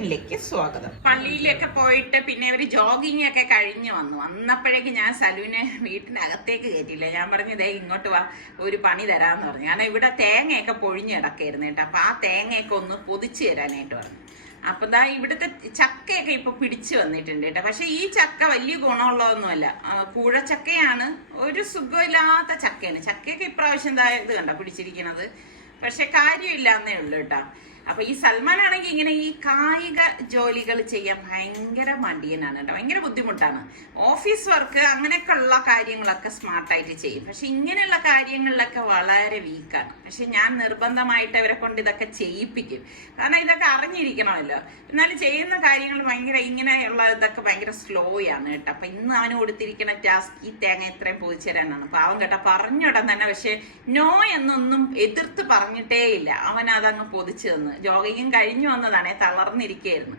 കിച്ചണിലേക്ക് സ്വാഗതം. പള്ളിയിലൊക്കെ പോയിട്ട് പിന്നെ ഒരു ജോഗിങ് ഒക്കെ കഴിഞ്ഞു വന്നപ്പോഴേക്ക് ഞാൻ സലുവിനെ വീട്ടിനകത്തേക്ക് കയറ്റിയില്ല. ഞാൻ പറഞ്ഞു ദേ ഇങ്ങോട്ട് വാ, ഒരു പണി തരാന്ന് പറഞ്ഞു. കാരണം ഇവിടെ തേങ്ങയൊക്കെ പൊഴിഞ്ഞ് കിടക്കായിരുന്നു കേട്ടോ. അപ്പൊ ആ തേങ്ങയൊക്കെ ഒന്ന് പൊതിച്ചു തരാനായിട്ട് പറഞ്ഞു. അപ്പൊ ദാ ഇവിടുത്തെ ചക്കയൊക്കെ ഇപ്പൊ പിടിച്ചു വന്നിട്ടുണ്ട് കേട്ടോ. പക്ഷെ ഈ ചക്ക വലിയ ഗുണമുള്ളതൊന്നുമല്ല, കൂഴച്ചക്കയാണ്. ഒരു സുഖമില്ലാത്ത ചക്കയാണ്. ചക്കയൊക്കെ ഇപ്രാവശ്യം ഇത് കണ്ട പിടിച്ചിരിക്കുന്നത്. പക്ഷെ കാര്യമില്ലാന്നേ ഉള്ളു കേട്ടോ. അപ്പൊ ഈ സൽമാനാണെങ്കിൽ ഇങ്ങനെ ഈ കായിക ജോലികൾ ചെയ്യാൻ ഭയങ്കര മടിയനാണ് കേട്ടോ. ഭയങ്കര ബുദ്ധിമുട്ടാണ്. ഓഫീസ് വർക്ക് അങ്ങനെയൊക്കെ ഉള്ള കാര്യങ്ങളൊക്കെ സ്മാർട്ടായിട്ട് ചെയ്യും. പക്ഷെ ഇങ്ങനെയുള്ള കാര്യങ്ങളിലൊക്കെ വളരെ വീക്കാണ്. പക്ഷെ ഞാൻ നിർബന്ധമായിട്ട് അവരെ കൊണ്ട് ഇതൊക്കെ ചെയ്യിപ്പിക്കും. കാരണം ഇതൊക്കെ അറിഞ്ഞിരിക്കണമല്ലോ. എന്നാലും ചെയ്യുന്ന കാര്യങ്ങൾ ഭയങ്കര ഇങ്ങനെയുള്ള ഇതൊക്കെ ഭയങ്കര സ്ലോ ആണ് കേട്ടോ. അപ്പൊ ഇന്ന് അവന് കൊടുത്തിരിക്കുന്ന ടാസ്ക് ഈ തേങ്ങ ഇത്രയും പൊതിച്ചു തരാനാണ്. പാവം കേട്ടോ, പറഞ്ഞുടൻ തന്നെ. പക്ഷെ നോ എന്നൊന്നും എതിർത്ത് പറഞ്ഞിട്ടേ ഇല്ല. അവൻ അതങ്ങ് പൊതിച്ചു തന്നു. ജോഗിങ്ങും കഴിഞ്ഞു വന്നതാണേ, തളർന്നിരിക്കുകയായിരുന്നു.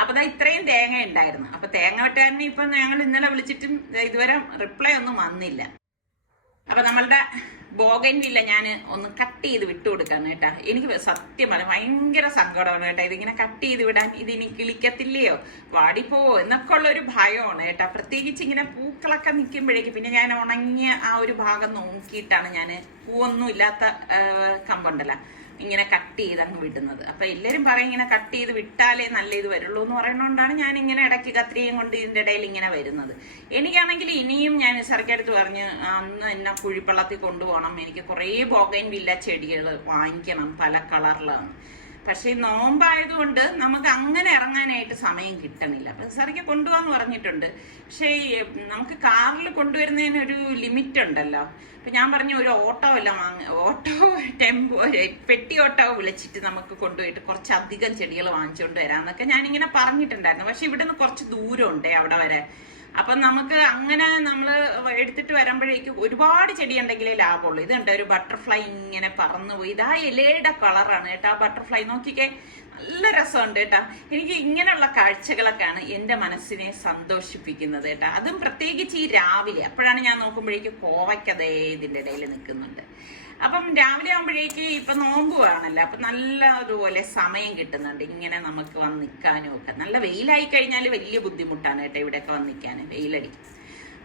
അപ്പൊ ദാ ഇത്രയും തേങ്ങ ഉണ്ടായിരുന്നു. അപ്പൊ തേങ്ങ വെട്ടാനും ഇപ്പൊ ഞങ്ങൾ ഇന്നലെ വിളിച്ചിട്ടും ഇതുവരെ റിപ്ലൈ ഒന്നും വന്നില്ല. അപ്പൊ നമ്മളുടെ ബോഗൻവില്ല ഞാൻ ഒന്ന് കട്ട് ചെയ്ത് വിട്ടു കൊടുക്കാണ് കേട്ടാ. എനിക്ക് സത്യമാണ് ഭയങ്കര സങ്കടമാണ് കേട്ടാ. ഇതിങ്ങനെ കട്ട് ചെയ്ത് വിടാൻ ഇതിനി കിളിക്കത്തില്ലയോ, വാടിപ്പോവോ എന്നൊക്കെ ഉള്ള ഒരു ഭയമാണ് കേട്ടാ. പ്രത്യേകിച്ച് ഇങ്ങനെ പൂക്കളൊക്കെ നിൽക്കുമ്പോഴേക്ക് പിന്നെ ഞാൻ ഉണങ്ങിയ ആ ഒരു ഭാഗം നോക്കിയിട്ടാണ് ഞാൻ പൂവൊന്നും ഇല്ലാത്ത കമ്പുണ്ടല്ലോ ഇങ്ങനെ കട്ട് ചെയ്ത് അങ്ങ് വിടുന്നത്. അപ്പൊ എല്ലാരും പറയും ഇങ്ങനെ കട്ട് ചെയ്ത് വിട്ടാലേ നല്ല ഇത് വരുള്ളൂ എന്ന് പറയുന്നതുകൊണ്ടാണ് ഞാൻ ഇങ്ങനെ ഇടയ്ക്ക് കത്രിയും കൊണ്ട് ഇതിന്റെ ഇടയിൽ ഇങ്ങനെ വരുന്നത്. എനിക്കാണെങ്കിൽ ഇനിയും ഞാൻ സർക്കടുത്ത് പറഞ്ഞ് അന്ന് എന്നെ കുഴിപ്പള്ളത്തിൽ കൊണ്ടുപോകണം. എനിക്ക് കുറേ ബോഗൻവില്ല ചെടികൾ വാങ്ങിക്കണം, പല കളറിലാണ്. പക്ഷെ നോമ്പായതുകൊണ്ട് നമുക്ക് അങ്ങനെ ഇറങ്ങാനായിട്ട് സമയം കിട്ടണില്ല. അപ്പൊ സാറിക്ക് കൊണ്ടുപോകാന്ന് പറഞ്ഞിട്ടുണ്ട്. പക്ഷേ നമുക്ക് കാറിൽ കൊണ്ടുവരുന്നതിനൊരു ലിമിറ്റ് ഉണ്ടല്ലോ. അപ്പൊ ഞാൻ പറഞ്ഞു ഒരു ഓട്ടോ എല്ലാം ഓട്ടോ ടെമ്പോ പെട്ടി ഓട്ടോ വിളിച്ചിട്ട് നമുക്ക് കൊണ്ടുപോയിട്ട് കുറച്ചധികം ചെടികൾ വാങ്ങിച്ചുകൊണ്ട് വരാന്നൊക്കെ ഞാനിങ്ങനെ പറഞ്ഞിട്ടുണ്ടായിരുന്നു. പക്ഷെ ഇവിടെ നിന്ന് കുറച്ച് ദൂരം ഉണ്ടേ അവിടെ വരെ. അപ്പൊ നമുക്ക് അങ്ങനെ നമ്മൾ എടുത്തിട്ട് വരുമ്പോഴേക്കും ഒരുപാട് ചെടി ഉണ്ടെങ്കിലേ ലാഭമുള്ളൂ. ഇതുണ്ട് ഒരു ബട്ടർഫ്ലൈ ഇങ്ങനെ പറന്നു പോയി. ഇതാ ഇലയുടെ കളറാണ് കേട്ടോ ആ ബട്ടർഫ്ലൈ. നോക്കിക്കേ, നല്ല രസമുണ്ട് കേട്ടാ. എനിക്ക് ഇങ്ങനെയുള്ള കാഴ്ചകളൊക്കെയാണ് എൻ്റെ മനസ്സിനെ സന്തോഷിപ്പിക്കുന്നത് കേട്ടാ. അതും പ്രത്യേകിച്ച് ഈ രാവിലെ. അപ്പോഴാണ് ഞാൻ നോക്കുമ്പോഴേക്കും കോവയ്ക്കതേ ഇതിൻ്റെ ഇടയിൽ നിൽക്കുന്നുണ്ട്. അപ്പം രാവിലെ ആകുമ്പോഴേക്ക് ഇപ്പൊ നോമ്പുവാണല്ലോ. അപ്പൊ നല്ല അതുപോലെ സമയം കിട്ടുന്നുണ്ട് ഇങ്ങനെ നമുക്ക് വന്ന് നിൽക്കാനും ഒക്കെ. നല്ല വെയിലായി കഴിഞ്ഞാൽ വലിയ ബുദ്ധിമുട്ടാണ് കേട്ടോ ഇവിടെയൊക്കെ വന്ന് നിൽക്കാൻ, വെയിലടിക്കും.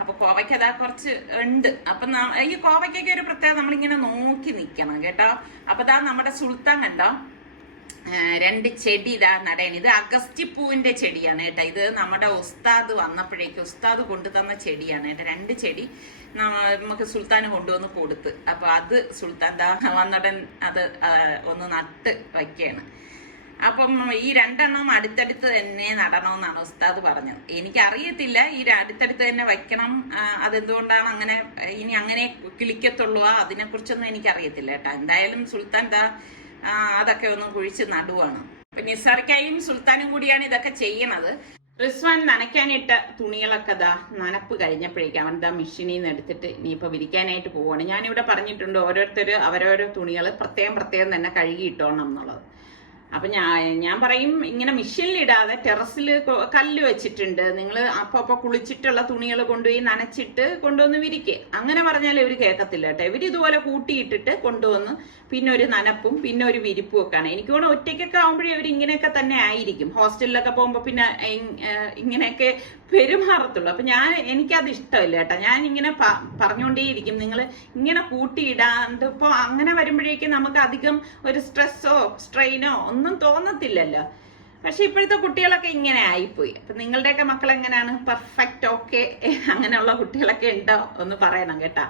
അപ്പൊ കോവയ്ക്ക് അതാ കുറച്ച് ഉണ്ട്. അപ്പൊ ഈ കോവയ്ക്കൊക്കെ ഒരു പ്രത്യേകത, നമ്മളിങ്ങനെ നോക്കി നിൽക്കണം കേട്ടോ. അപ്പൊ ദാ നമ്മുടെ സുൽത്താൻ കണ്ടോ, 2 ചെടി ഇതാ നടയാണ്. ഇത് അഗസ്റ്റിപ്പൂവിന്റെ ചെടിയാണ് കേട്ടോ. ഇത് നമ്മുടെ ഉസ്താദ് വന്നപ്പോഴേക്കും ഉസ്താദ് കൊണ്ടുതന്ന ചെടിയാണ് കേട്ടോ. 2 ചെടി നമുക്ക് സുൽത്താന് കൊണ്ടുവന്ന് കൊടുത്ത്. അപ്പൊ അത് സുൽത്താൻ ദാ വന്നുടൻ അത് ഒന്ന് നട്ട് വയ്ക്കാണ്. അപ്പം ഈ 2 എണ്ണം അടുത്തടുത്ത് തന്നെ നടണമെന്നാണ് ഉസ്താദ് പറഞ്ഞത്. എനിക്കറിയത്തില്ല ഈ അടുത്തടുത്ത് തന്നെ വയ്ക്കണം, അതെന്തുകൊണ്ടാണ് അങ്ങനെ, ഇനി അങ്ങനെ കിളിക്കത്തുള്ളൂ അതിനെ കുറിച്ചൊന്നും എനിക്കറിയത്തില്ല കേട്ടോ. എന്തായാലും സുൽത്താൻ ദാ അതൊക്കെ ഒന്ന് കുഴിച്ച് നടുവാണ്. അപ്പൊ നിസാർക്കായും സുൽത്താനും കൂടിയാണ് ഇതൊക്കെ ചെയ്യണത്. റിസ്വാൻ നനയ്ക്കാനിട്ട തുണികളൊക്കെ ദാ നനപ്പ് കഴിഞ്ഞപ്പോഴേക്കും അവൻ ദാ മെഷീനിൽ നിന്ന് എടുത്തിട്ട് ഇനിയിപ്പോ വിരിക്കാനായിട്ട് പോവാണ്. ഞാനിവിടെ പറഞ്ഞിട്ടുണ്ട് ഓരോരുത്തർ അവരോരോ തുണികൾ പ്രത്യേകം തന്നെ കഴുകിയിട്ടോണം എന്നുള്ളത്. അപ്പൊ ഞാൻ പറയും ഇങ്ങനെ മെഷീനിലിടാതെ ടെറസിൽ കല്ല് വെച്ചിട്ടുണ്ട്, നിങ്ങൾ അപ്പൊ കുളിച്ചിട്ടുള്ള തുണികൾ കൊണ്ടുപോയി നനച്ചിട്ട് കൊണ്ടുവന്ന് വിരിക്കുക. അങ്ങനെ പറഞ്ഞാൽ ഇവർ കേൾക്കത്തില്ല കേട്ടോ. ഇവർ ഇതുപോലെ കൂട്ടിയിട്ടിട്ട് കൊണ്ടുവന്ന് പിന്നെ ഒരു നനപ്പും പിന്നെ ഒരു വിരിപ്പും ഒക്കെയാണ്. എനിക്ക് തോന്നുന്നു ഒറ്റയ്ക്കൊക്കെ ആകുമ്പോഴേ ഇവർ ഇങ്ങനെയൊക്കെ തന്നെ ആയിരിക്കും. ഹോസ്റ്റലിലൊക്കെ പോകുമ്പോൾ പിന്നെ ഇങ്ങനെയൊക്കെ പെരുമാറത്തുള്ളൂ. അപ്പൊ എനിക്കത് ഇഷ്ടമില്ല കേട്ടോ. ഞാൻ ഇങ്ങനെ പറഞ്ഞുകൊണ്ടേയിരിക്കും, നിങ്ങൾ ഇങ്ങനെ കൂട്ടിയിടാണ്ട് ഇപ്പൊ അങ്ങനെ വരുമ്പോഴേക്കും നമുക്ക് അധികം ഒരു സ്ട്രെസ്സോ സ്ട്രെയിനോ ഒന്നും തോന്നത്തില്ലല്ലോ. പക്ഷെ ഇപ്പോഴത്തെ കുട്ടികളൊക്കെ ഇങ്ങനെ ആയിപ്പോയി. അപ്പൊ നിങ്ങളുടെയൊക്കെ മക്കൾ എങ്ങനെയാണ്? പെർഫെക്റ്റ് ഓക്കെ അങ്ങനെയുള്ള കുട്ടികളൊക്കെ ഉണ്ടോ ഒന്ന് പറയണം കേട്ടാ.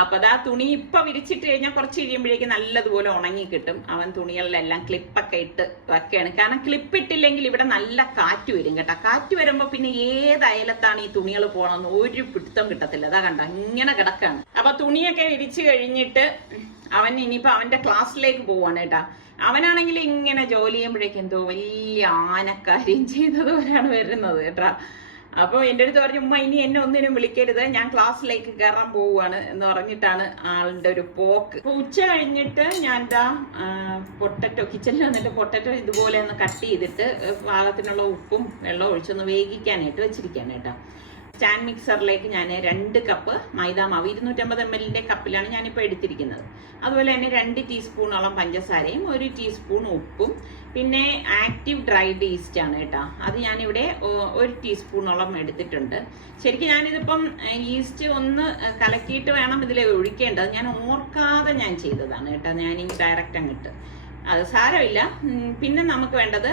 അപ്പൊ അതാ തുണി ഇപ്പൊ വിരിച്ചിട്ട് കഴിഞ്ഞാൽ കുറച്ച് കഴിയുമ്പോഴേക്കും നല്ലതുപോലെ ഉണങ്ങി കിട്ടും. അവൻ തുണികളിലെല്ലാം ക്ലിപ്പൊക്കെ ഇട്ട് വെക്കുകയാണ്. കാരണം ക്ലിപ്പ് ഇട്ടില്ലെങ്കിൽ ഇവിടെ നല്ല കാറ്റ് വരും കേട്ടോ. കാറ്റ് വരുമ്പോ പിന്നെ ഏത് അയലത്താണ് ഈ തുണികൾ പോകണമെന്ന് ഒരു പിടുത്തം കിട്ടത്തില്ല. അതാ കണ്ട ഇങ്ങനെ കിടക്കാണ്. അപ്പൊ തുണിയൊക്കെ വിരിച്ചു കഴിഞ്ഞിട്ട് അവൻ ഇനിയിപ്പോ അവന്റെ ക്ലാസ്സിലേക്ക് പോവാണ് കേട്ടാ. അവനാണെങ്കിൽ ഇങ്ങനെ ജോലി ചെയ്യുമ്പോഴേക്കും എന്തോ വലിയ ആനക്കാര്യം ചെയ്തതുപോലെയാണ് വരുന്നത് കേട്ടാ. അപ്പോൾ എൻ്റെ അടുത്ത് പറഞ്ഞു, ഉമ്മ ഇനി എന്നെ ഒന്നിനും വിളിക്കരുത്, ഞാൻ ക്ലാസ്സിലേക്ക് കയറാൻ പോവുകയാണ് എന്ന് പറഞ്ഞിട്ടാണ് ആളുടെ ഒരു പോക്ക്. അപ്പോൾ ഉച്ച കഴിഞ്ഞിട്ട് ഞാൻ പൊട്ടറ്റോ കിച്ചണിൽ വന്നിട്ട് പൊട്ടറ്റോ ഇതുപോലെ ഒന്ന് കട്ട് ചെയ്തിട്ട് പാകത്തിനുള്ള ഉപ്പും വെള്ളവും ഒഴിച്ചൊന്ന് വേവിക്കാനായിട്ട് വെച്ചിരിക്കാൻ കേട്ടോ. സ്റ്റാൻഡ് മിക്സറിലേക്ക് ഞാൻ 2 കപ്പ് മൈദാമാവ് 250 ml കപ്പിലാണ് ഞാനിപ്പോൾ എടുത്തിരിക്കുന്നത്. അതുപോലെ തന്നെ 2 ടീസ്പൂണോളം പഞ്ചസാരയും 1 ടീസ്പൂൺ ഉപ്പും പിന്നെ ആക്റ്റീവ് ഡ്രൈഡ് ഈസ്റ്റ് ആണ് കേട്ടോ. അത് ഞാനിവിടെ 1 ടീസ്പൂണോളം എടുത്തിട്ടുണ്ട്. ശരിക്കും ഞാനിതിപ്പം ഈസ്റ്റ് ഒന്ന് കലക്കിയിട്ട് വേണം ഇതിൽ ഒഴിക്കേണ്ടത്. ഞാൻ ഓർക്കാതെ ഞാൻ ചെയ്തതാണ് കേട്ടോ. ഞാനിനി ഡയറക്റ്റ് അങ്ങിട്ട് അത് സാരമില്ല. പിന്നെ നമുക്ക് വേണ്ടത്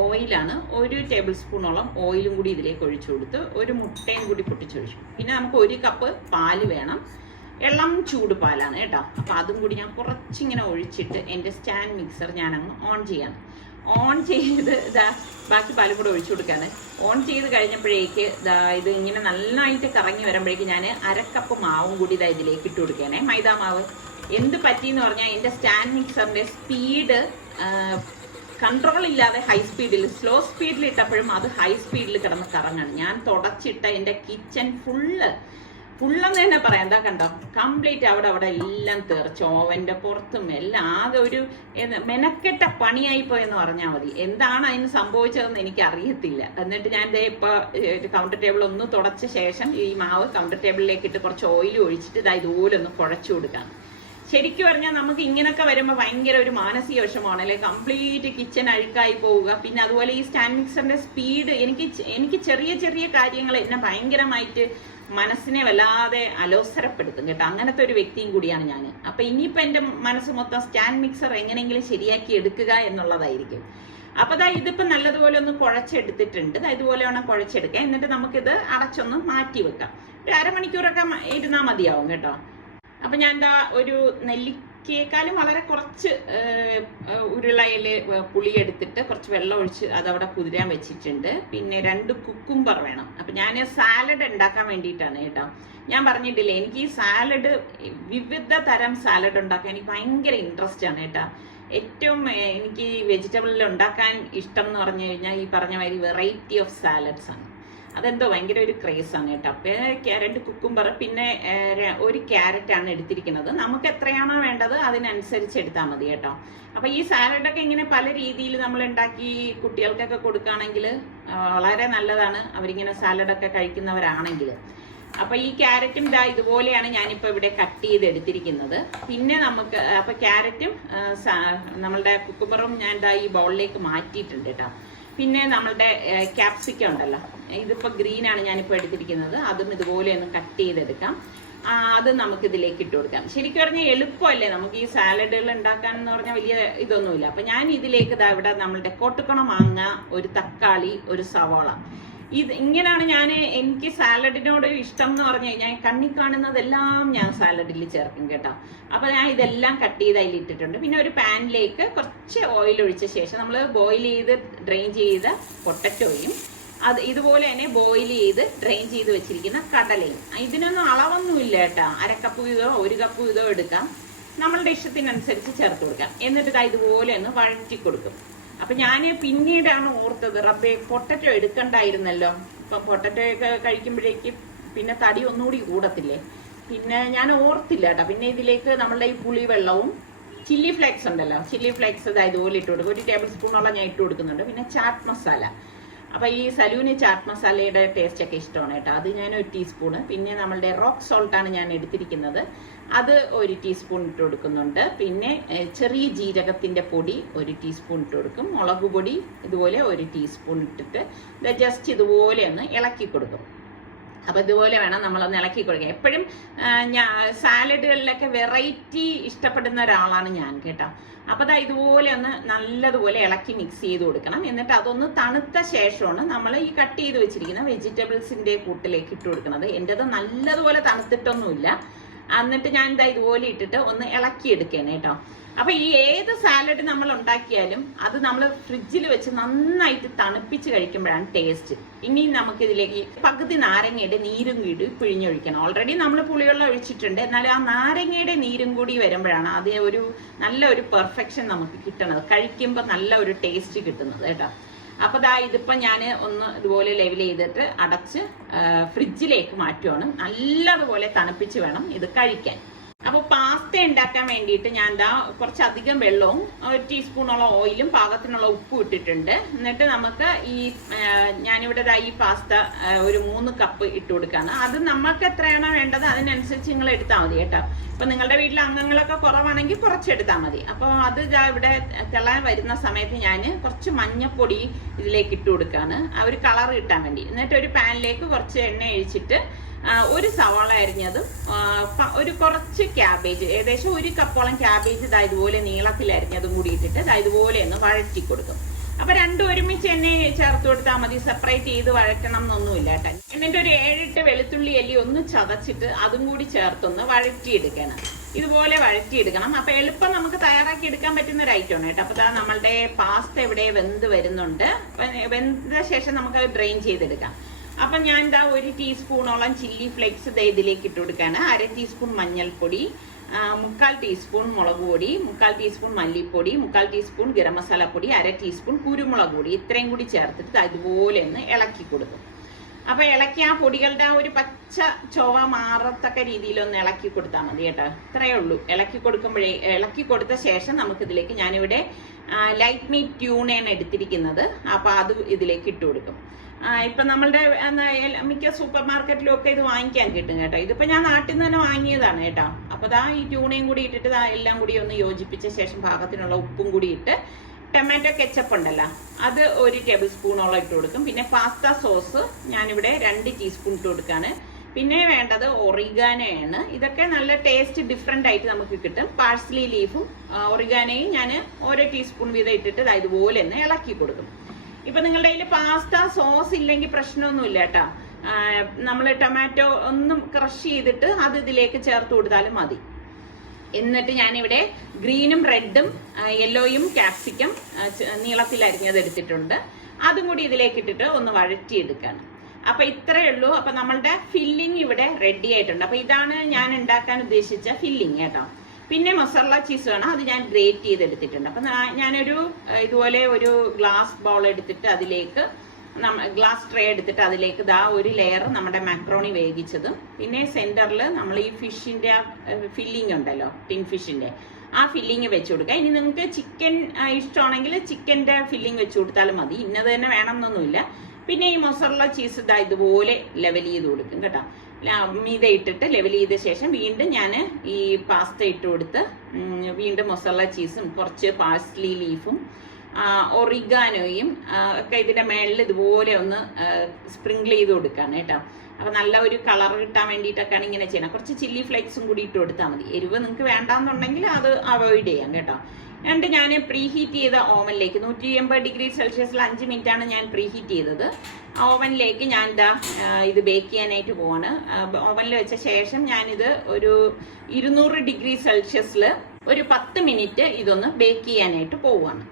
ഓയിലാണ്. 1 ടേബിൾ സ്പൂണോളം ഓയിലും കൂടി ഇതിലേക്ക് ഒഴിച്ചു കൊടുത്ത് 1 മുട്ടയും കൂടി പൊട്ടിച്ചൊഴിച്ചു. പിന്നെ നമുക്ക് 1 കപ്പ് പാല് വേണം. ഇളം ചൂട് പാലാണ് കേട്ടോ. അപ്പം അതും കൂടി ഞാൻ കുറച്ചിങ്ങനെ ഒഴിച്ചിട്ട് എൻ്റെ സ്റ്റാൻഡ് മിക്സർ ഞാനങ്ങ് ഓൺ ചെയ്യാണ്. ഓൺ ചെയ്ത് ബാക്കി പാലും കൂടെ ഒഴിച്ചു കൊടുക്കുകയാണ്. ഓൺ ചെയ്ത് കഴിഞ്ഞപ്പോഴേക്ക് ഇത് ഇങ്ങനെ നന്നായിട്ട് കറങ്ങി വരുമ്പോഴേക്ക് ഞാൻ 1/2 കപ്പ് മാവും കൂടി ഇതിലേക്ക് ഇട്ട് കൊടുക്കുകയാണേ, മൈദാമാവ്. എന്ത് പറ്റിയെന്ന് പറഞ്ഞാൽ എൻ്റെ സ്റ്റാൻഡ് മിക്സറിൻ്റെ സ്പീഡ് കൺട്രോൾ ഇല്ലാതെ ഹൈ സ്പീഡിൽ, സ്ലോ സ്പീഡിൽ ഇട്ടപ്പോഴും അത് ഹൈ സ്പീഡിൽ കിടന്ന് കറങ്ങാണ്. ഞാൻ തുടച്ചിട്ട എൻ്റെ കിച്ചൺ ഫുള്ളെന്ന് തന്നെ പറയാം. എന്താ കണ്ടോ, കംപ്ലീറ്റ് അവിടെ എല്ലാം തെറിച്ച് ഓവൻ്റെ പുറത്തും എല്ലാം ആകെ ഒരു മെനക്കെട്ട പണിയായി പോയെന്ന് പറഞ്ഞാൽ മതി. എന്താണ് അതിന് സംഭവിച്ചതെന്ന് എനിക്ക് അറിയത്തില്ല. എന്നിട്ട് ഞാൻ ഇപ്പോൾ കൗണ്ടർ ടേബിൾ ഒന്ന് തുടച്ച ശേഷം ഈ മാവ് കൗണ്ടർ ടേബിളിലേക്ക് ഇട്ട് കുറച്ച് ഓയിൽ ഒഴിച്ചിട്ട് ഇതുപോലെ ഒന്ന് കുഴച്ചു കൊടുക്കാം. ശരിക്കും പറഞ്ഞാൽ നമുക്ക് ഇങ്ങനൊക്കെ വരുമ്പോൾ ഭയങ്കര ഒരു മാനസിക വിഷമമാണ് അല്ലെ, കംപ്ലീറ്റ് കിച്ചൺ അഴുക്കായി പോവുക. പിന്നെ അതുപോലെ ഈ സ്റ്റാൻഡ് മിക്സറിന്റെ സ്പീഡ് എനിക്ക് ചെറിയ ചെറിയ കാര്യങ്ങൾ എന്നെ ഭയങ്കരമായിട്ട് മനസ്സിനെ വല്ലാതെ അലോസരപ്പെടുത്തും കേട്ടോ. അങ്ങനത്തെ ഒരു വ്യക്തിയും കൂടിയാണ് ഞാൻ. അപ്പൊ ഇനിയിപ്പോ എന്റെ മനസ്സ് മൊത്തം സ്റ്റാൻഡ് മിക്സർ എങ്ങനെയെങ്കിലും ശരിയാക്കി എടുക്കുക എന്നുള്ളതായിരിക്കും. അപ്പൊ ഇതിപ്പോ നല്ലതുപോലെ ഒന്ന് കുഴച്ചെടുത്തിട്ടുണ്ട്. ഇതുപോലെ വേണം കുഴച്ചെടുക്കാം. എന്നിട്ട് നമുക്കിത് അടച്ചൊന്ന് മാറ്റി വെക്കാം. ഒരു അരമണിക്കൂറൊക്കെ ഇരുന്നാൽ മതിയാവും കേട്ടോ. അപ്പൊ ഞാൻ ഒരു നെല്ലിക്കേക്കാളും വളരെ കുറച്ച് ഉരുളയില് പുളി എടുത്തിട്ട് കുറച്ച് വെള്ളം ഒഴിച്ച് അതവിടെ കുതിരാൻ വെച്ചിട്ടുണ്ട്. പിന്നെ 2 കുക്കുംബർ വേണം. അപ്പൊ ഞാൻ സാലഡ് ഉണ്ടാക്കാൻ വേണ്ടിയിട്ടാണ് കേട്ടോ. ഞാൻ പറഞ്ഞിട്ടില്ലേ, എനിക്ക് ഈ സാലഡ്, വിവിധ തരം സാലഡ് ഉണ്ടാക്കാൻ എനിക്ക് ഭയങ്കര ഇൻട്രസ്റ്റ് ആണ് കേട്ടോ. ഏറ്റവും എനിക്ക് വെജിറ്റബിളിൽ ഉണ്ടാക്കാൻ ഇഷ്ടം എന്ന് പറഞ്ഞു കഴിഞ്ഞാൽ ഈ പറഞ്ഞ മാതിരി വെറൈറ്റി ഓഫ് സാലഡ്സ് ആണ്. അതെന്തോ ഭയങ്കര ഒരു ക്രേസ് ആണ് കേട്ടോ. അപ്പോൾ 2 കുക്കുംബർ പിന്നെ 1 ക്യാരറ്റ് ആണ് എടുത്തിരിക്കുന്നത്. നമുക്ക് എത്രയാണോ വേണ്ടത് അതിനനുസരിച്ച് എടുത്താൽ മതി കേട്ടോ. അപ്പൊ ഈ സാലഡൊക്കെ ഇങ്ങനെ പല രീതിയിൽ നമ്മൾ ഉണ്ടാക്കി കുട്ടികൾക്കൊക്കെ കൊടുക്കുകയാണെങ്കിൽ വളരെ നല്ലതാണ്, അവരിങ്ങനെ സാലഡൊക്കെ കഴിക്കുന്നവരാണെങ്കിൽ. അപ്പൊ ഈ ക്യാരറ്റും ഇതുപോലെയാണ് ഞാനിപ്പോ ഇവിടെ കട്ട് ചെയ്ത് എടുത്തിരിക്കുന്നത്. പിന്നെ നമുക്ക് അപ്പൊ ക്യാരറ്റും നമ്മളുടെ കുക്കുംബറും ഞാൻ ഈ ബൗളിലേക്ക് മാറ്റിയിട്ടുണ്ട് കേട്ടോ. പിന്നെ നമ്മളുടെ ക്യാപ്സിക്കം ഉണ്ടല്ലോ, ഇതിപ്പോ ഗ്രീൻ ആണ് ഞാനിപ്പോ എടുത്തിരിക്കുന്നത്. അതും ഇതുപോലെ ഒന്ന് കട്ട് ചെയ്തെടുക്കാം. അത് നമുക്ക് ഇതിലേക്ക് ഇട്ട് കൊടുക്കാം. ശരിക്കും പറഞ്ഞാൽ എളുപ്പമല്ലേ നമുക്ക് ഈ സാലഡുകൾ ഉണ്ടാക്കാൻ എന്ന് പറഞ്ഞാൽ വലിയ ഇതൊന്നുമില്ല. അപ്പൊ ഞാൻ ഇതിലേക്ക് ഇവിടെ നമ്മളുടെ കോട്ടുക്കണ മാങ്ങ, 1 തക്കാളി, 1 സവാള, ഇങ്ങനെയാണ് എനിക്ക് സാലഡിനോട് ഇഷ്ടം എന്ന് പറഞ്ഞു കഴിഞ്ഞാൽ കണ്ണിൽ കാണുന്നതെല്ലാം ഞാൻ സാലഡിൽ ചേർക്കും കേട്ടോ. അപ്പൊ ഞാൻ ഇതെല്ലാം കട്ട് ചെയ്ത് അതിലിട്ടിട്ടുണ്ട്. പിന്നെ ഒരു പാനിലേക്ക് കുറച്ച് ഓയിൽ ഒഴിച്ച ശേഷം നമ്മൾ ബോയിൽ ചെയ്ത് ഡ്രെയിൻ ചെയ്ത പൊട്ടറ്റോയും ഇതുപോലെ തന്നെ ബോയിൽ ചെയ്ത് ഡ്രെയിൻ ചെയ്ത് വെച്ചിരിക്കുന്ന കടലയും, ഇതിനൊന്നും അളവൊന്നുമില്ല കേട്ടോ. 1/2 കപ്പ് വീതോ 1 കപ്പ് വീതോ എടുക്കാം, നമ്മളുടെ ഇഷ്ടത്തിനനുസരിച്ച് ചേർത്ത് കൊടുക്കാം. എന്നിട്ട് ഇതുപോലെ ഒന്ന് വഴറ്റി കൊടുക്കും. അപ്പൊ ഞാൻ പിന്നീടാണ് ഓർത്തത്, റബ്ബേ പൊട്ടറ്റോ എടുക്കണ്ടായിരുന്നല്ലോ. ഇപ്പം പൊട്ടറ്റോ ഒക്കെ കഴിക്കുമ്പോഴേക്ക് പിന്നെ തടി ഒന്നുകൂടി കൂടത്തില്ലേ. പിന്നെ ഞാൻ ഓർത്തില്ല കേട്ടോ. പിന്നെ ഇതിലേക്ക് നമ്മളുടെ ഈ പുളിവെള്ളവും ചില്ലി ഫ്ലേക്സ് ഉണ്ടല്ലോ, ചില്ലി ഫ്ലേക്സ് ഇതുപോലെ ഇട്ട് കൊടുക്കും. 1 ടേബിൾ സ്പൂണോളം ഞാൻ ഇട്ട് കൊടുക്കുന്നുണ്ട്. പിന്നെ ചാറ്റ് മസാല, അപ്പൊ ഈ സലൂന് ചാറ്റ് മസാലയുടെ ടേസ്റ്റ് ഒക്കെ ഇഷ്ടമാണ് കേട്ടോ. അത് ഞാൻ 1 ടീസ്പൂണ്. പിന്നെ നമ്മളുടെ റോക്ക് സോൾട്ട് ആണ് ഞാൻ എടുത്തിരിക്കുന്നത്, അത് 1 ടീസ്പൂൺ ഇട്ട് കൊടുക്കുന്നുണ്ട്. പിന്നെ ചെറിയ ജീരകത്തിന്റെ പൊടി 1 ടീസ്പൂൺ ഇട്ട് കൊടുക്കും. മുളക് പൊടി ഇതുപോലെ 1 ടീസ്പൂൺ ഇട്ടിട്ട് ജസ്റ്റ് ഇതുപോലെ ഒന്ന് ഇളക്കി കൊടുക്കും. അപ്പൊ ഇതുപോലെ വേണം നമ്മളൊന്ന് ഇളക്കി കൊടുക്കുക. എപ്പോഴും സാലഡുകളിലൊക്കെ വെറൈറ്റി ഇഷ്ടപ്പെടുന്ന ഒരാളാണ് ഞാൻ കേട്ടോ. അപ്പൊ ഇതുപോലെ ഒന്ന് നല്ലതുപോലെ ഇളക്കി മിക്സ് ചെയ്ത് കൊടുക്കണം. എന്നിട്ട് അതൊന്ന് തണുത്ത ശേഷമാണ് നമ്മൾ ഈ കട്ട് ചെയ്ത് വെച്ചിരിക്കുന്ന വെജിറ്റബിൾസിന്റെ കൂട്ടിലേക്ക് ഇട്ട് കൊടുക്കുന്നത്. എൻ്റെത് നല്ലതുപോലെ തണുത്തിട്ടൊന്നുമില്ല. എന്നിട്ട് ഞാൻ ഇതുപോലെ ഇട്ടിട്ട് ഒന്ന് ഇളക്കി എടുക്കണം കേട്ടോ. അപ്പൊ ഈ ഏത് സാലഡ് നമ്മൾ ഉണ്ടാക്കിയാലും അത് നമ്മൾ ഫ്രിഡ്ജിൽ വെച്ച് നന്നായിട്ട് തണുപ്പിച്ച് കഴിക്കുമ്പോഴാണ് ടേസ്റ്റ്. ഇനി നമുക്ക് ഇതിലേക്ക് പകുതി നാരങ്ങയുടെ നീരും കൂടി പിഴിഞ്ഞൊഴിക്കണം. ഓൾറെഡി നമ്മൾ പുളിവെള്ളം ഒഴിച്ചിട്ടുണ്ട്, എന്നാലും ആ നാരങ്ങയുടെ നീരും കൂടി വരുമ്പോഴാണ് അത് നല്ല ഒരു പെർഫെക്ഷൻ നമുക്ക് കിട്ടുന്നത്, കഴിക്കുമ്പോൾ നല്ല ഒരു ടേസ്റ്റ് കിട്ടുന്നത് കേട്ടോ. അപ്പൊ ഇതിപ്പോ ഞാൻ ഒന്ന് ഇതുപോലെ ലെവൽ ചെയ്തിട്ട് അടച്ച് ഫ്രിഡ്ജിലേക്ക് മാറ്റുവാണ്. നല്ലതുപോലെ തണുപ്പിച്ച് വേണം ഇത് കഴിക്കാൻ. അപ്പോൾ പാസ്ത ഉണ്ടാക്കാൻ വേണ്ടിയിട്ട് ഞാൻ കുറച്ചധികം വെള്ളവും 1 ടീസ്പൂണോളം ഓയിലും പാകത്തിനുള്ള ഉപ്പും ഇട്ടിട്ടുണ്ട്. എന്നിട്ട് നമുക്ക് ഞാനിവിടെ ഈ പാസ്ത ഒരു 3 കപ്പ് ഇട്ട് കൊടുക്കാണ്. അത് നമുക്ക് എത്രയാണോ വേണ്ടത് അതിനനുസരിച്ച് നിങ്ങൾ എടുത്താൽ മതി കേട്ടോ. ഇപ്പൊ നിങ്ങളുടെ വീട്ടിൽ അംഗങ്ങളൊക്കെ കുറവാണെങ്കിൽ കുറച്ചെടുത്താൽ മതി. അപ്പോൾ അത് ഇവിടെ തിളാൻ വരുന്ന സമയത്ത് ഞാൻ കുറച്ച് മഞ്ഞപ്പൊടി ഇതിലേക്ക് ഇട്ട് കൊടുക്കാണ്, ആ ഒരു കളർ കിട്ടാൻ വേണ്ടി. എന്നിട്ട് ഒരു പാനിലേക്ക് കുറച്ച് എണ്ണ ഒഴിച്ചിട്ട് ഒരു സവാള അരിഞ്ഞതും ഒരു കുറച്ച് ക്യാബേജ്, ഏകദേശം 1 കപ്പോളം ക്യാബേജ് ഇതുപോലെ നീളത്തിൽ അരിഞ്ഞതും കൂടി ഇട്ടിട്ട് ഇതുപോലെ ഒന്ന് വഴറ്റി കൊടുക്കും. അപ്പൊ രണ്ടും ഒരുമിച്ച് എന്നെ ചേർത്ത് കൊടുത്താൽ മതി, സെപ്പറേറ്റ് ചെയ്ത് വഴറ്റണം എന്നൊന്നുമില്ല കേട്ടോ. എന്നിട്ട് ഒരു 7-8 വെളുത്തുള്ളി അല്ലി ഒന്ന് ചതച്ചിട്ട് അതും കൂടി ചേർത്തൊന്ന് വഴറ്റിയെടുക്കണം. ഇതുപോലെ വഴറ്റിയെടുക്കണം. അപ്പൊ എളുപ്പം നമുക്ക് തയ്യാറാക്കി എടുക്കാൻ പറ്റുന്ന ഒരു ഐറ്റമാണ് കേട്ടോ. അപ്പൊ നമ്മളുടെ പാസ്ത ഇവിടെ വെന്ത് വരുന്നുണ്ട്. വെന്ത ശേഷം നമുക്ക് അത് ഡ്രെയിൻ ചെയ്തെടുക്കാം. അപ്പൊ ഞാൻ 1 ടീസ്പൂണോളം ചില്ലി ഫ്ലേക്സ് ഇതിലേക്ക് ഇട്ട് കൊടുക്കാണ്. 1/2 ടീസ്പൂൺ മഞ്ഞൾപ്പൊടി, 3/4 ടീസ്പൂൺ മുളക് പൊടി, 3/4 ടീസ്പൂൺ മല്ലിപ്പൊടി, 3/4 ടീസ്പൂൺ ഗരം മസാല പൊടി, 1/2 ടീസ്പൂൺ കുരുമുളക് പൊടി, ഇത്രയും കൂടി ചേർത്തിട്ട് ഇതുപോലെ ഒന്ന് ഇളക്കി കൊടുക്കും. അപ്പൊ ഇളക്കി ആ പൊടികളുടെ ഒരു പച്ച ചൊവ മാറത്തക്ക രീതിയിലൊന്ന് ഇളക്കി കൊടുത്താൽ മതി കേട്ടോ. ഇത്രയേ ഉള്ളൂ. ഇളക്കി കൊടുത്ത ശേഷം നമുക്കിതിലേക്ക് ഞാനിവിടെ ലൈറ്റ് മീറ്റ് ട്യൂണയാണ് എടുത്തിരിക്കുന്നത്. അപ്പൊ അത് ഇതിലേക്ക് ഇട്ട് കൊടുക്കും. ഇപ്പൊ നമ്മളുടെ മിക്ക സൂപ്പർ മാർക്കറ്റിലും ഒക്കെ ഇത് വാങ്ങിക്കാൻ കിട്ടും കേട്ടോ. ഇതിപ്പോ ഞാൻ നാട്ടിൽ നിന്ന് തന്നെ വാങ്ങിയതാണ് കേട്ടോ. അപ്പൊ ഈ ട്യൂണയും കൂടി ഇട്ടിട്ട് എല്ലാം കൂടി ഒന്ന് യോജിപ്പിച്ച ശേഷം പാകത്തിനുള്ള ഉപ്പും കൂടി ഇട്ട് ടൊമാറ്റോ കെച്ചപ്പ് ഉണ്ടല്ലോ അത് 1 ടേബിൾ സ്പൂണോളം ഇട്ട് കൊടുക്കും. പിന്നെ പാസ്ത സോസ് ഞാനിവിടെ 2 ടീസ്പൂൺ ഇട്ട് കൊടുക്കാണ്. പിന്നെ വേണ്ടത് ഒറിഗാനോയാണ്. ഇതൊക്കെ നല്ല ടേസ്റ്റ് ഡിഫറെന്റ് ആയിട്ട് നമുക്ക് കിട്ടും. പാഴ്സ്ലി ലീഫും ഒറിഗാനോയും ഞാൻ 1 ടീസ്പൂൺ വീതം ഇട്ടിട്ട് ഇതുപോലെ ഒന്ന് ഇളക്കി കൊടുക്കും. ഇപ്പൊ നിങ്ങളുടെ കയ്യിൽ പാസ്ത സോസ് ഇല്ലെങ്കിൽ പ്രശ്നമൊന്നുമില്ല കേട്ടോ. നമ്മൾ ടൊമാറ്റോ ഒന്നും ക്രഷ് ചെയ്തിട്ട് അത് ഇതിലേക്ക് ചേർത്ത് കൊടുത്താലും മതി. എന്നിട്ട് ഞാനിവിടെ ഗ്രീനും റെഡും യെല്ലോയും ക്യാപ്സിക്കം നീളത്തിൽ അരിഞ്ഞത് എടുത്തിട്ടുണ്ട്. അതും കൂടി ഇതിലേക്ക് ഇട്ടിട്ട് ഒന്ന് വഴറ്റിയെടുക്കാണ്. അപ്പൊ ഇത്രയേ ഉള്ളൂ. അപ്പൊ നമ്മളുടെ ഫില്ലിങ് ഇവിടെ റെഡി ആയിട്ടുണ്ട്. അപ്പൊ ഇതാണ് ഞാൻ ഉണ്ടാക്കാൻ ഉദ്ദേശിച്ച ഫില്ലിങ് കേട്ടോ. പിന്നെ മൊസറല്ല ചീസ് വേണം, അത് ഞാൻ ഗ്രേറ്റ് ചെയ്തെടുത്തിട്ടുണ്ട്. അപ്പൊ ഞാനൊരു ഇതുപോലെ ഒരു ഗ്ലാസ് ബൗൾ എടുത്തിട്ട് അതിലേക്ക് ഗ്ലാസ് ട്രേ എടുത്തിട്ട് അതിലേക്ക് ഒരു ലെയർ നമ്മുടെ മാക്രോണി വേവിച്ചതും പിന്നെ സെന്ററിൽ നമ്മൾ ഈ ഫിഷിന്റെ ഫില്ലിംഗ് ഉണ്ടല്ലോ, ടിൻ ഫിഷിന്റെ ആ ഫില്ലിങ് വെച്ച് കൊടുക്കുക. ഇനി നിങ്ങൾക്ക് ചിക്കൻ ഇഷ്ടമാണെങ്കിൽ ചിക്കന്റെ ഫില്ലിങ് വെച്ച് കൊടുത്താലും മതി, ഇന്നത് തന്നെ വേണം എന്നൊന്നുമില്ല. പിന്നെ ഈ മൊസറല്ല ചീസ് ഇതുപോലെ ലെവൽ ചെയ്ത് കൊടുക്കും കേട്ടോ. മീത ഇട്ടിട്ട് ലെവൽ ചെയ്ത ശേഷം വീണ്ടും ഞാൻ ഈ പാസ്ത ഇട്ട് കൊടുത്ത് വീണ്ടും മൊസറല്ല ചീസും കുറച്ച് പാഴ്സ്ലി ലീഫും ഒറിഗാനോയും ഒക്കെ ഇതിന്റെ മേളിൽ ഇതുപോലെ ഒന്ന് സ്പ്രിങ്കിൾ ചെയ്ത് കൊടുക്കാണ് കേട്ടോ. അപ്പൊ നല്ല ഒരു കളർ കിട്ടാൻ വേണ്ടിയിട്ടൊക്കെയാണ് ഇങ്ങനെ ചെയ്യണം. കുറച്ച് ചില്ലി ഫ്ലേക്സും കൂടി ഇട്ട് കൊടുത്താൽ മതി. എരിവ് നിങ്ങൾക്ക് വേണ്ടാന്നുണ്ടെങ്കിൽ അത് അവോയ്ഡ് ചെയ്യാം കേട്ടോ. എന്നിട്ട് ഞാൻ പ്രീഹീറ്റ് ചെയ്ത ഓവനിലേക്ക് 180 ഡിഗ്രി സെൽഷ്യസിൽ 5 മിനിറ്റ് ആണ് ഞാൻ പ്രീഹീറ്റ് ചെയ്തത്. ഓവനിലേക്ക് ഞാൻ ഇത് ബേക്ക് ചെയ്യാനായിട്ട് പോവാണ്. ഓവനിൽ വെച്ച ശേഷം ഞാനിത് ഒരു 200 ഡിഗ്രി സെൽഷ്യസിൽ ഒരു 10 മിനിറ്റ് ഇതൊന്ന് ബേക്ക് ചെയ്യാനായിട്ട് പോവുകയാണ്.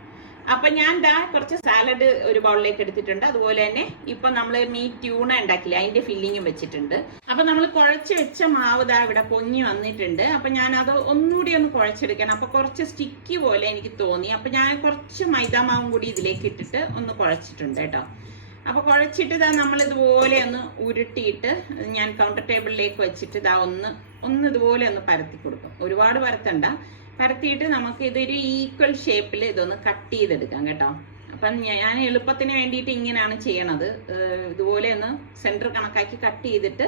അപ്പൊ ഞാൻ കുറച്ച് സാലഡ് ഒരു ബൗളിലേക്ക് എടുത്തിട്ടുണ്ട്. അതുപോലെ തന്നെ ഇപ്പൊ നമ്മൾ മീറ്റ് ട്യൂണ ഉണ്ടാക്കില്ല, അതിന്റെ ഫില്ലിങ്ങും വെച്ചിട്ടുണ്ട്. അപ്പൊ നമ്മൾ കുഴച്ച് വെച്ച മാവ് ഇവിടെ പൊങ്ങി വന്നിട്ടുണ്ട്. അപ്പൊ ഞാൻ അത് ഒന്നുകൂടി ഒന്ന് കുഴച്ചെടുക്കണം. അപ്പൊ കുറച്ച് സ്റ്റിക്കി പോലെ എനിക്ക് തോന്നി. അപ്പൊ ഞാൻ കുറച്ച് മൈദാമാവും കൂടി ഇതിലേക്ക് ഇട്ടിട്ട് ഒന്ന് കുഴച്ചിട്ടുണ്ട് കേട്ടോ. അപ്പൊ കുഴച്ചിട്ട് നമ്മൾ ഇതുപോലെ ഒന്ന് ഉരുട്ടിയിട്ട് ഞാൻ കൗണ്ടർ ടേബിളിലേക്ക് വെച്ചിട്ട് ഒന്ന് ഇതുപോലെ ഒന്ന് പരത്തി കൊടുക്കും. ഒരുപാട് പരത്തണ്ട, പരത്തിയിട്ട് നമുക്ക് ഇതൊരു ഈക്വൽ ഷേപ്പിൽ ഇതൊന്ന് കട്ട് ചെയ്തെടുക്കാം കേട്ടോ. അപ്പം ഞാൻ എളുപ്പത്തിന് വേണ്ടിയിട്ട് ഇങ്ങനെയാണ് ചെയ്യണത്. ഇതുപോലെ ഒന്ന് സെന്റർ കണക്കാക്കി കട്ട് ചെയ്തിട്ട്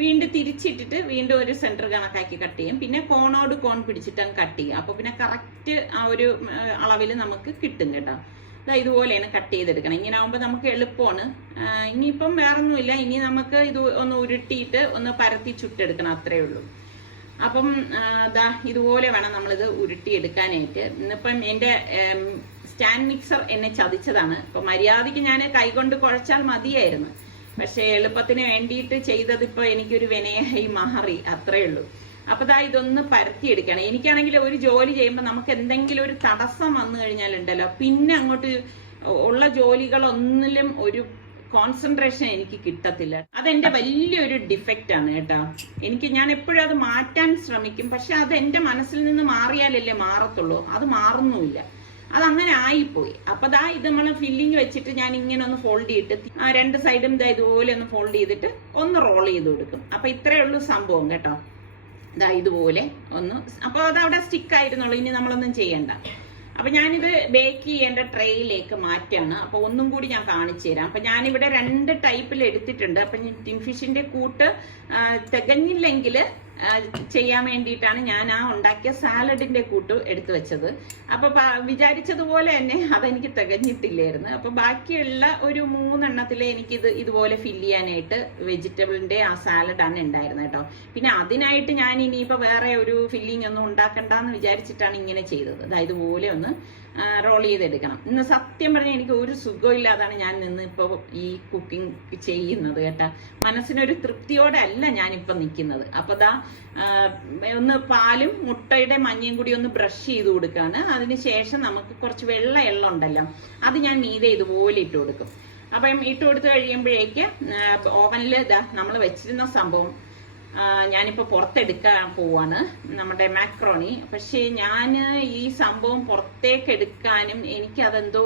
വീണ്ടും തിരിച്ചിട്ടിട്ട് വീണ്ടും ഒരു സെന്റർ കണക്കാക്കി കട്ട് ചെയ്യും. പിന്നെ കോണോട് കോൺ പിടിച്ചിട്ട് കട്ട് ചെയ്യും. അപ്പൊ പിന്നെ കറക്റ്റ് ആ ഒരു അളവിൽ നമുക്ക് കിട്ടും കേട്ടോ. ഇതുപോലെയാണ് കട്ട് ചെയ്തെടുക്കണം. ഇങ്ങനെ ആവുമ്പോൾ നമുക്ക് എളുപ്പമാണ്. ഇനിയിപ്പം വേറൊന്നുമില്ല, ഇനി നമുക്ക് ഇത് ഒന്ന് ഉരുട്ടിയിട്ട് ഒന്ന് പരത്തി ചുട്ടെടുക്കണം, അത്രേ ഉള്ളൂ. അപ്പം ഇതുപോലെ വേണം നമ്മളിത് ഉരുട്ടിയെടുക്കാനായിട്ട്. ഇന്നിപ്പം എൻ്റെ സ്റ്റാൻഡ് മിക്സർ എന്നെ ചതിച്ചതാണ്. ഇപ്പൊ മര്യാദയ്ക്ക് ഞാൻ കൈകൊണ്ട് കുഴച്ചാൽ മതിയായിരുന്നു. പക്ഷെ എളുപ്പത്തിന് വേണ്ടിയിട്ട് ചെയ്തത് ഇപ്പൊ എനിക്കൊരു വിനയായി മാറി, അത്രേ ഉള്ളൂ. അപ്പൊ ഇതൊന്ന് പരത്തിയെടുക്കണം. എനിക്കാണെങ്കിൽ ഒരു ജോലി ചെയ്യുമ്പോൾ നമുക്ക് എന്തെങ്കിലും ഒരു തടസ്സം വന്നു കഴിഞ്ഞാലുണ്ടല്ലോ, പിന്നെ അങ്ങോട്ട് ഉള്ള ജോലികളൊന്നിലും ഒരു കോൺസെൻട്രേഷൻ എനിക്ക് കിട്ടത്തില്ല. അതെന്റെ വലിയൊരു ഡിഫക്റ്റ് ആണ് കേട്ടോ. ഞാൻ എപ്പോഴും അത് മാറ്റാൻ ശ്രമിക്കും. പക്ഷെ അത് എന്റെ മനസ്സിൽ നിന്ന് മാറിയാലല്ലേ മാറത്തുള്ളൂ. അത് മാറുന്നുമില്ല, അതങ്ങനെ ആയിപ്പോയി. അപ്പൊ ഇത് നമ്മൾ ഫില്ലിങ് വെച്ചിട്ട് ഞാൻ ഇങ്ങനെ ഒന്ന് ഫോൾഡ് ചെയ്തിട്ട് 2 സൈഡും ഇതുപോലെ ഒന്ന് ഫോൾഡ് ചെയ്തിട്ട് ഒന്ന് റോൾ ചെയ്ത് കൊടുക്കും. അപ്പൊ ഇത്രയേ ഉള്ളൂ സംഭവം കേട്ടോ. ഇതാ ഇതുപോലെ ഒന്ന്. അപ്പോൾ അതവിടെ സ്റ്റിക്കായിരുന്നുള്ളൂ, ഇനി നമ്മളൊന്നും ചെയ്യണ്ട. അപ്പം ഞാനിത് ബേക്ക് ചെയ്യേണ്ട ട്രേയിലേക്ക് മാറ്റാണ്. അപ്പോൾ ഒന്നും കൂടി ഞാൻ കാണിച്ചു തരാം. അപ്പം ഞാനിവിടെ 2 ടൈപ്പിൽ എടുത്തിട്ടുണ്ട്. അപ്പം ടിൻ ഫിഷിൻ്റെ കൂട്ട് തികഞ്ഞില്ലെങ്കിൽ ചെയ്യാൻ വേണ്ടിയിട്ടാണ് ഞാൻ ആ ഉണ്ടാക്കിയ സാലഡിൻ്റെ കൂട്ട് എടുത്തു വെച്ചത്. അപ്പോൾ വിചാരിച്ചതുപോലെ തന്നെ അതെനിക്ക് തികഞ്ഞിട്ടില്ലായിരുന്നു. അപ്പോൾ ബാക്കിയുള്ള ഒരു 3 എണ്ണത്തിൽ എനിക്കിത് ഇതുപോലെ ഫില്ല് ചെയ്യാനായിട്ട് വെജിറ്റബിളിൻ്റെ ആ സാലഡാണ് ഉണ്ടായിരുന്നത് കേട്ടോ. പിന്നെ അതിനായിട്ട് ഞാൻ ഇനിയിപ്പോൾ വേറെ ഒരു ഫില്ലിംഗ് ഒന്നും ഉണ്ടാക്കണ്ടെന്ന് വിചാരിച്ചിട്ടാണ് ഇങ്ങനെ ചെയ്തത്. അതായത് ഇതുപോലെ ഒന്ന് റോൾ ചെയ്തെടുക്കണം. ഇന്ന് സത്യം പറഞ്ഞാൽ എനിക്ക് ഒരു സുഖമില്ലാതാണ് ഞാൻ നിന്ന് ഇപ്പോൾ ഈ കുക്കിംഗ് ചെയ്യുന്നത് കേട്ടോ. മനസ്സിനൊരു തൃപ്തിയോടെ അല്ല ഞാനിപ്പോൾ നിൽക്കുന്നത്. അപ്പോൾ ദാ ഒന്ന് പാലും മുട്ടയുടെ മഞ്ഞയും കൂടി ഒന്ന് ബ്രഷ് ചെയ്ത് കൊടുക്കുകയാണ്. അതിനുശേഷം നമുക്ക് കുറച്ച് വെള്ള എള്ളം ഉണ്ടല്ലോ, അത് ഞാൻ മീതെ ഇതുപോലെ ഇട്ട് കൊടുക്കും. അപ്പം ഇട്ട് കൊടുത്ത് കഴിയുമ്പോഴേക്ക് ഓവനിൽ ഇതാ നമ്മൾ വെച്ചിരുന്ന സംഭവം ഞാനിപ്പോൾ പുറത്തെടുക്കാൻ പോവാണ്, നമ്മുടെ മാക്രോണി. പക്ഷേ ഞാൻ ഈ സംഭവം പുറത്തേക്ക് എടുക്കാനും എനിക്കതെന്തോ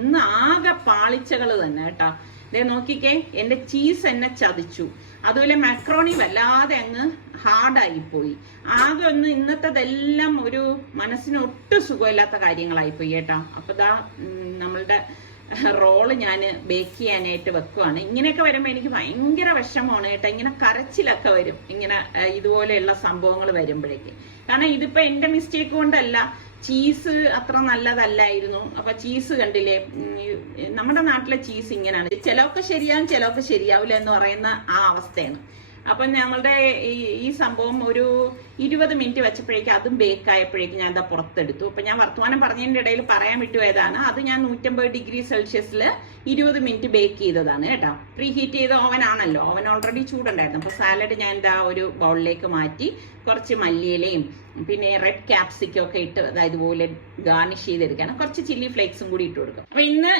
ഇന്ന് ആകെ പാളിച്ചകൾ തന്നെ കേട്ടോ. ഇതേ നോക്കിക്കേ, എൻ്റെ ചീസ് എന്നെ ചതിച്ചു. അതുപോലെ മാക്രോണി വല്ലാതെ അങ്ങ് ഹാർഡായിപ്പോയി. ആകെ ഇന്നത്തേതെല്ലാം ഒരു മനസ്സിന് ഒട്ടും സുഖമില്ലാത്ത കാര്യങ്ങളായിപ്പോയി കേട്ടോ. അപ്പോൾ ദാ നമ്മളുടെ റോള് ഞാൻ ബേക്ക് ചെയ്യാനായിട്ട് വെക്കുവാണ്. ഇങ്ങനെയൊക്കെ വരുമ്പോൾ എനിക്ക് ഭയങ്കര വിഷമമാണ് കേട്ടോ. ഇങ്ങനെ കരച്ചിലൊക്കെ വരും ഇങ്ങനെ ഇതുപോലെയുള്ള സംഭവങ്ങൾ വരുമ്പോഴേക്ക്. കാരണം ഇതിപ്പോൾ എൻ്റെ മിസ്റ്റേക്ക് കൊണ്ടല്ല, ചീസ് അത്ര നല്ലതല്ലായിരുന്നു. അപ്പൊ ചീസ് കണ്ടില്ലേ, നമ്മുടെ നാട്ടിലെ ചീസ് ഇങ്ങനെയാണ്, ചിലവൊക്കെ ശരിയാവും ചിലവൊക്കെ ശരിയാവില്ല എന്ന് പറയുന്ന ആ അവസ്ഥയാണ്. അപ്പം നമ്മളുടെ ഈ സംഭവം ഒരു 20 മിനിറ്റ് വെച്ചപ്പോഴേക്കും അതും ബേക്ക് ആയപ്പോഴേക്കും ഞാൻ എന്താ പുറത്തെടുത്തു. അപ്പം ഞാൻ വർത്തമാനം പറഞ്ഞതിൻ്റെ ഇടയിൽ പറയാൻ വിട്ടുപോയതാണ്, അത് ഞാൻ 150 ഡിഗ്രി സെൽഷ്യസിൽ 20 മിനിറ്റ് ബേക്ക് ചെയ്തതാണ് കേട്ടോ. പ്രീ ഹീറ്റ് ചെയ്ത ഓവൻ ആണല്ലോ, ഓവൻ ഓൾറെഡി ചൂടുണ്ടായിരുന്നു. അപ്പോൾ സാലഡ് ഞാൻ എന്താ ഒരു ബൗളിലേക്ക് മാറ്റി കുറച്ച് മല്ലിയിലയും പിന്നെ റെഡ് ക്യാപ്സിക്കും ഒക്കെ ഇട്ട് അതായത് ഇതുപോലെ ഗാർണിഷ് ചെയ്തെടുക്കണം. കുറച്ച് ചില്ലി ഫ്ലേക്സും കൂടി ഇട്ട് കൊടുക്കും. അപ്പോൾ ഇന്ന്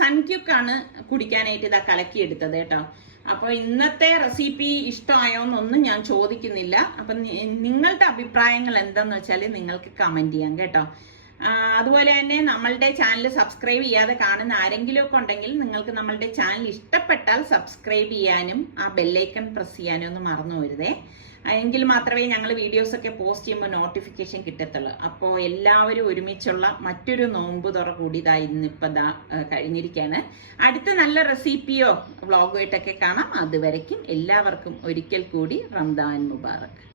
സൺക്യൂക്കാണ് കുടിക്കാനായിട്ട് ഇതാ കലക്കിയെടുത്തത് കേട്ടോ. അപ്പോൾ ഇന്നത്തെ റെസിപ്പി ഇഷ്ടമായോന്നൊന്നും ഞാൻ ചോദിക്കുന്നില്ല. അപ്പം നിങ്ങളുടെ അഭിപ്രായങ്ങൾ എന്താന്ന് വെച്ചാൽ നിങ്ങൾക്ക് കമൻറ്റ് ചെയ്യാം കേട്ടോ. അതുപോലെ തന്നെ നമ്മളുടെ ചാനൽ സബ്സ്ക്രൈബ് ചെയ്യാതെ കാണുന്ന ആരെങ്കിലും ഒക്കെ ഉണ്ടെങ്കിൽ നിങ്ങൾക്ക് നമ്മളുടെ ചാനൽ ഇഷ്ടപ്പെട്ടാൽ സബ്സ്ക്രൈബ് ചെയ്യാനും ആ ബെല്ലൈക്കൺ പ്രസ് ചെയ്യാനും ഒന്നും മറന്നു വരുതേ. എങ്കിൽ മാത്രമേ ഞങ്ങൾ വീഡിയോസൊക്കെ പോസ്റ്റ് ചെയ്യുമ്പോൾ നോട്ടിഫിക്കേഷൻ കിട്ടത്തുള്ളൂ. അപ്പോൾ എല്ലാവരും ഒരുമിച്ചുള്ള മറ്റൊരു നോമ്പ് തുറ കൂടി ഇന്നിപ്പോൾ കഴിഞ്ഞിരിക്കുകയാണ്. അടുത്ത നല്ല റെസിപ്പിയോ വ്ളോഗുമായിട്ടൊക്കെ കാണാം. അതുവരയ്ക്കും എല്ലാവർക്കും ഒരിക്കൽ കൂടി റംദാൻ മുബാറക്.